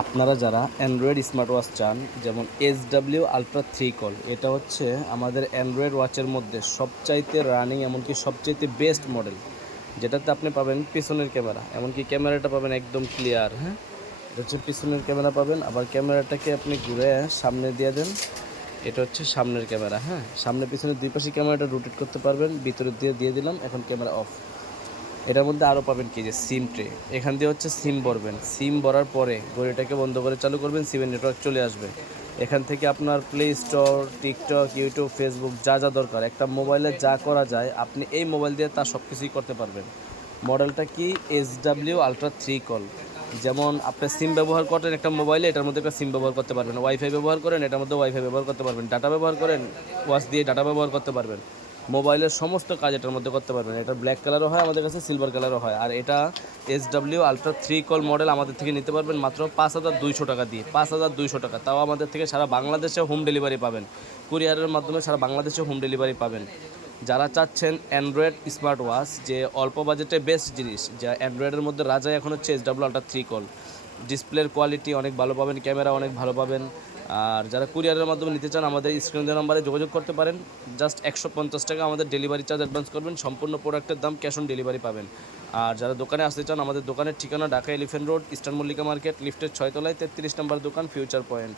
আপনারা যারা Android smart watch চান, যেমন SW আলট্রা 3 কল, এটা হচ্ছে আমাদের অ্যান্ড্রয়েড ওয়াচের মধ্যে সবচাইতে রানিং, এমনকি সবচাইতে বেস্ট মডেল, যেটাতে আপনি পাবেন পিছনের ক্যামেরা, এমনকি ক্যামেরাটা পাবেন একদম ক্লিয়ার। হ্যাঁ, এটা হচ্ছে পিছনের ক্যামেরা পাবেন, আবার ক্যামেরাটাকে আপনি ঘুরে সামনে দিয়ে দেন, এটা হচ্ছে সামনের ক্যামেরা। হ্যাঁ, সামনে পিছনে দুই পাশে ক্যামেরাটা রোটেট করতে পারবেন, ভিতরে দিয়ে দিলাম, এখন ক্যামেরা অফ। এটার মধ্যে আরও পাবেন কি যে সিম ট্রে, এখান দিয়ে হচ্ছে সিম ভরবেন, সিম ভরার পরে ঘড়িটাকে বন্ধ করে চালু করবেন, সিমের নেটওয়ার্ক চলে আসবে। এখান থেকে আপনার play store, TikTok, YouTube, Facebook যা যা দরকার একটা মোবাইলে যা করা যায় আপনি এই মোবাইল দিয়ে তা সব কিছুই করতে পারবেন। মডেলটা কি? SW ultra 3 call. যেমন আপনি সিম ব্যবহার করেন একটা মোবাইলে, এটার মধ্যে একটা সিম ব্যবহার করতে পারবেন, ওয়াইফাই ব্যবহার করেন এটার মধ্যে ওয়াইফাই ব্যবহার করতে পারবেন, ডাটা ব্যবহার করেন ওয়াচ দিয়ে ডাটা ব্যবহার করতে পারবেন, মোবাইলের সমস্ত কাজ এটার মধ্যে করতে পারবেন। এটা ব্ল্যাক কালারও হয় আমাদের কাছে, সিলভার কালারও হয়। আর এটা SW আলট্রা 3 কল মডেল আমাদের থেকে নিতে পারবেন মাত্র 5,200 টাকা দিয়ে, 5,200 টাকা, তাও আমাদের থেকে সারা বাংলাদেশে হোম ডেলিভারি পাবেন, কুরিয়ারের মাধ্যমে সারা বাংলাদেশে হোম ডেলিভারি পাবেন। যারা চাচ্ছেন অ্যান্ড্রয়েড স্মার্ট ওয়াচ, যে অল্প বাজেটে বেস্ট জিনিস, যা অ্যান্ড্রয়েডের মধ্যে রাজা এখন হচ্ছে SW আলট্রা 3 কল। ডিসপ্লের কোয়ালিটি অনেক ভালো পাবেন, ক্যামেরা অনেক ভালো পাবেন। আর যারা কুরিয়ারের মাধ্যমে নিতে চান আমাদের স্ক্রিন দেওয়া নাম্বারে যোগাযোগ করতে পারেন। জাস্ট 150 টাকা আমাদের ডেলিভারি চার্জ অ্যাডভান্স করবেন, সম্পূর্ণ প্রোডাক্টের দাম ক্যাশ অন ডেলিভারি পাবেন। আর যারা দোকানে আসতে চান, আমাদের দোকানের ঠিকানা Dhaka elephant road, eastern Mallika market, লিফটের 6 তলায় 33 নম্বর দোকান, ফিউচার পয়েন্ট।